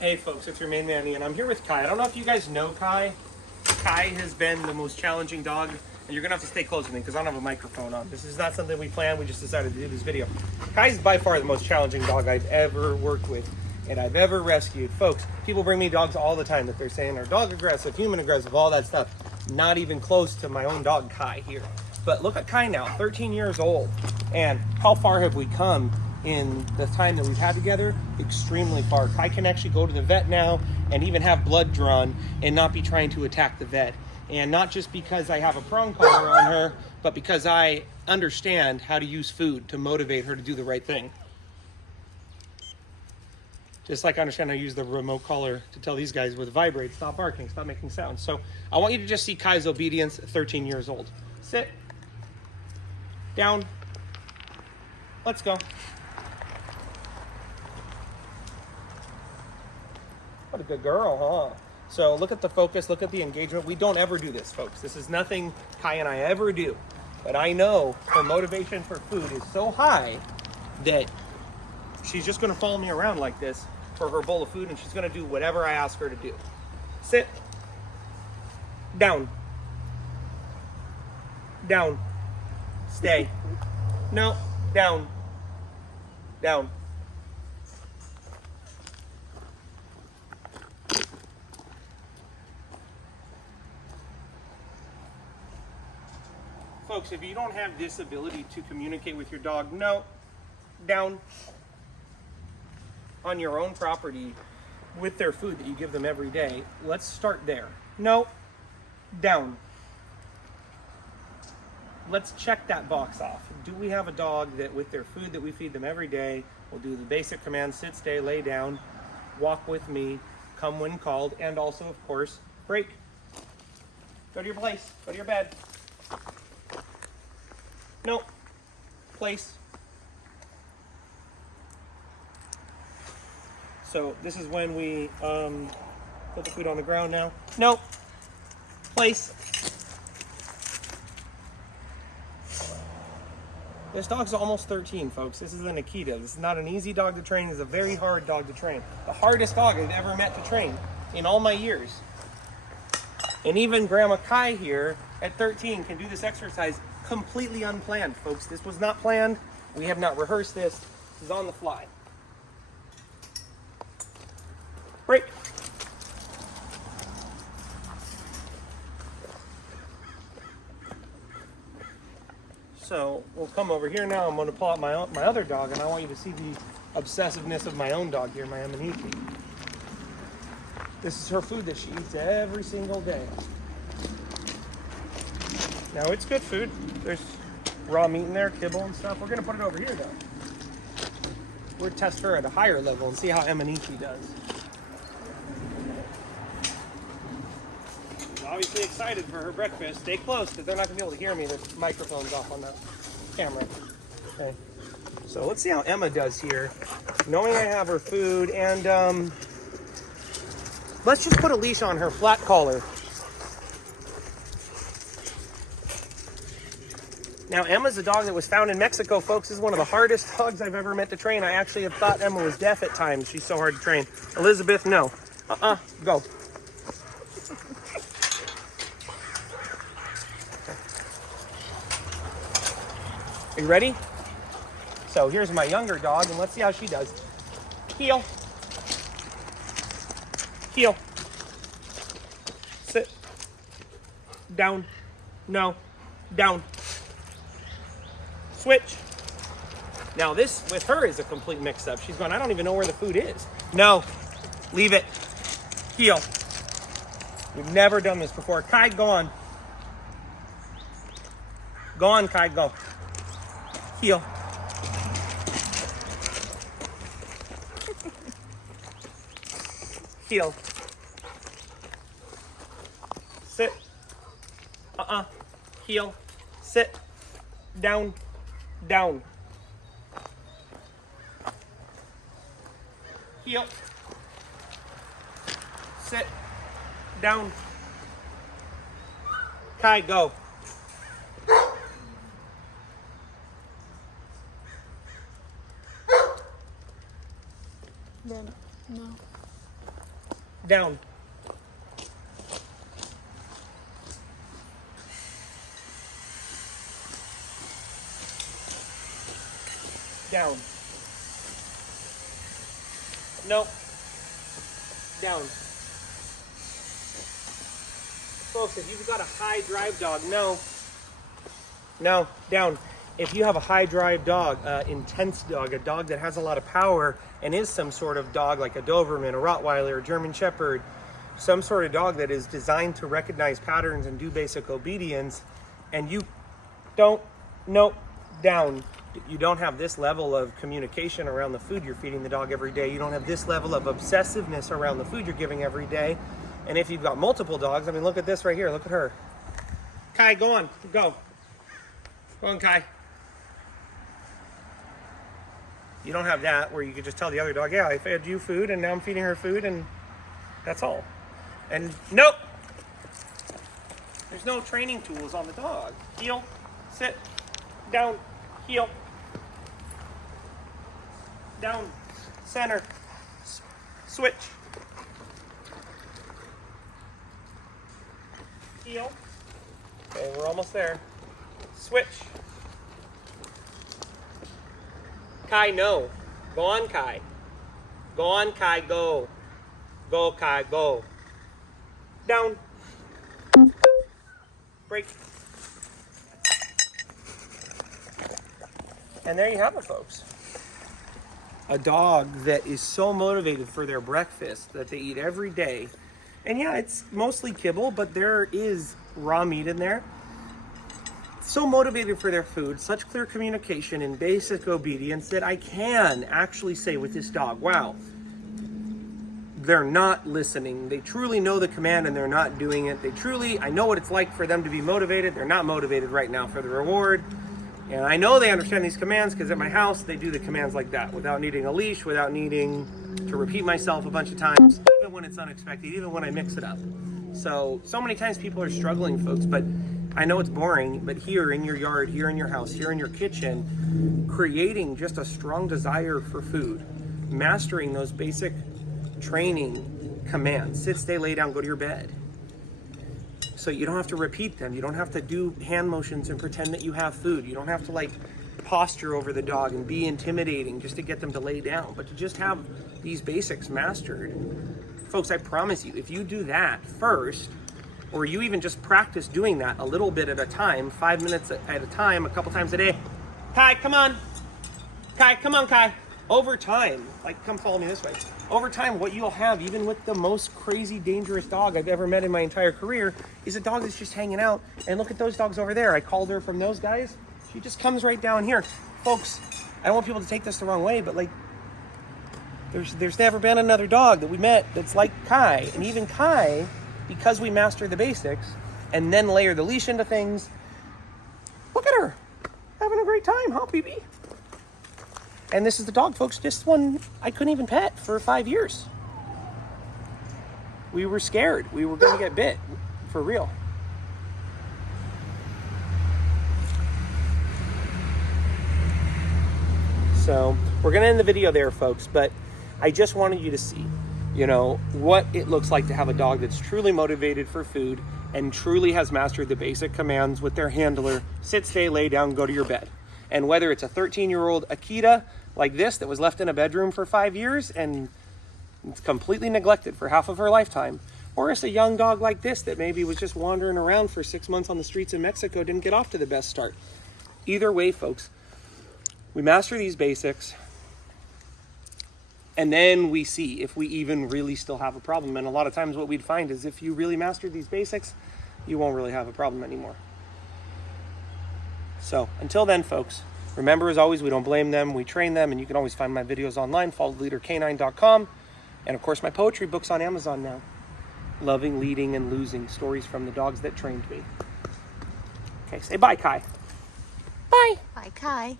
Hey folks, it's your main man Ian. I'm here with Kai. I don't know if you guys know Kai. Kai has been the most challenging dog, and you're gonna have to stay close with me because I don't have a microphone on. This is not something we planned, we just decided to do this video. Kai's by far the most challenging dog I've ever worked with and I've ever rescued. Folks, people bring me dogs all the time that they're saying are dog aggressive, human aggressive, all that stuff. Not even close to my own dog Kai here. But look at Kai now, 13 years old. And how far have we come in the time that we've had together? Extremely far. Kai can actually go to the vet now and even have blood drawn and not be trying to attack the vet. And not just because I have a prong collar on her, but because I understand how to use food to motivate her to do the right thing. Just like I understand how to use the remote collar to tell these guys with vibrate, stop barking, stop making sounds. So I want you to just see Kai's obedience at 13 years old. Sit. Down. Let's go. What a good girl, huh? So look at the focus, look at the engagement. We don't ever do this, folks. This is nothing Kai and I ever do. But I know her motivation for food is so high that she's just gonna follow me around like this for her bowl of food, and she's gonna do whatever I ask her to do. Sit. Down. Down. Stay. No. Down. Down. Folks, if you don't have this ability to communicate with your dog, no. Down. On your own property with their food that you give them every day, let's start there. No. Down. Let's check that box off. Do we have a dog that with their food that we feed them every day will do the basic commands: sit, stay, lay down, walk with me, come when called, and also, of course, break. Go to your place, go to your bed. No. Place. So this is when we put the food on the ground now. No. Place. This dog's almost 13, folks. This is an Akita. This is not an easy dog to train. It's a very hard dog to train. The hardest dog I've ever met to train in all my years. And even Grandma Kai here at 13 can do this exercise completely unplanned, folks. This was not planned. We have not rehearsed this. This is on the fly. Break. So we'll come over here now. I'm going to pull out my other dog, and I want you to see the obsessiveness of my own dog here, my Emaniki. This is her food that she eats every single day. Now it's good food. There's raw meat in there, kibble and stuff. We're going to put it over here though. We'll test her at a higher level and see how Emaniki does. Obviously excited for her breakfast. Stay close because they're not going to be able to hear me. The microphone's off on the camera. Okay. So let's see how Emma does here. Knowing I have her food, and let's just put a leash on her flat collar. Now Emma's a dog that was found in Mexico, folks. This is one of the hardest dogs I've ever met to train. I actually have thought Emma was deaf at times. She's so hard to train. Elizabeth, no. Go. Are you ready? So here's my younger dog, and let's see how she does. Heel. Heel. Sit. Down. No. Down. Switch. Now this with her is a complete mix-up. She's going, I don't even know where the food is. No. Leave it. Heel. We've never done this before. Kai, go on. Go on, Kai, go. Heel. Heel. Sit. Heel. Sit. Down. Down. Heel. Sit. Down. Kai, go. Then, no. Down. Down. No. Down. Folks, if you've got a high drive dog, no. No, down. If you have a high drive dog, intense dog, a dog that has a lot of power and is some sort of dog like a Doberman, a Rottweiler, a German Shepherd, some sort of dog that is designed to recognize patterns and do basic obedience, and you don't, no, down. You don't have this level of communication around the food you're feeding the dog every day. You don't have this level of obsessiveness around the food you're giving every day. And if you've got multiple dogs, I mean, look at this right here. Look at her. Kai, go on. Go. Go on, Kai. You don't have that where you could just tell the other dog, yeah, I fed you food and now I'm feeding her food and that's all. And nope. There's no training tools on the dog. Heel, sit, down, heel, down, center, switch, heel. Okay, we're almost there. Switch. Kai, no. Go on, Kai. Go on, Kai, go. Go, Kai, go. Down. Break. And there you have it, folks. A dog that is so motivated for their breakfast that they eat every day. And yeah, it's mostly kibble, but there is raw meat in there. So motivated for their food, such clear communication and basic obedience that I can actually say with this dog, wow, they're not listening. They truly know the command and they're not doing it. I know what it's like for them to be motivated. They're not motivated right now for the reward. And I know they understand these commands because at my house, they do the commands like that without needing a leash, without needing to repeat myself a bunch of times, even when it's unexpected, even when I mix it up. So many times people are struggling, folks, but I know it's boring, but here in your yard, here in your house, here in your kitchen, creating just a strong desire for food, mastering those basic training commands, sit, stay, lay down, go to your bed. So you don't have to repeat them. You don't have to do hand motions and pretend that you have food. You don't have to like posture over the dog and be intimidating just to get them to lay down, but to just have these basics mastered. Folks, I promise you, if you do that first, or you even just practice doing that a little bit at a time, 5 minutes at a time, a couple times a day. Kai, come on. Kai, come on, Kai. Over time, like come follow me this way. Over time, what you'll have, even with the most crazy, dangerous dog I've ever met in my entire career, is a dog that's just hanging out. And look at those dogs over there. I called her from those guys. She just comes right down here. Folks, I don't want people to take this the wrong way, but like, there's never been another dog that we met that's like Kai. And even Kai, because we master the basics and then layer the leash into things, look at her, having a great time, huh, BB? And this is the dog, folks. This one I couldn't even pet for 5 years. We were scared. We were going to get bit, for real. So we're going to end the video there, folks, but I just wanted you to see, you know, what it looks like to have a dog that's truly motivated for food and truly has mastered the basic commands with their handler, sit, stay, lay down, go to your bed. And whether it's a 13-year-old Akita like this that was left in a bedroom for 5 years and it's completely neglected for half of her lifetime, or it's a young dog like this that maybe was just wandering around for 6 months on the streets in Mexico, didn't get off to the best start. Either way, folks, we master these basics, and then we see if we even really still have a problem. And a lot of times what we'd find is if you really master these basics, you won't really have a problem anymore. So until then, folks, remember, as always, we don't blame them, we train them, and you can always find my videos online, followtheleadercanine.com, and of course my poetry book's on Amazon now. Loving, Leading, and Losing, stories from the dogs that trained me. Okay, say bye, Kai. Bye. Bye, Kai.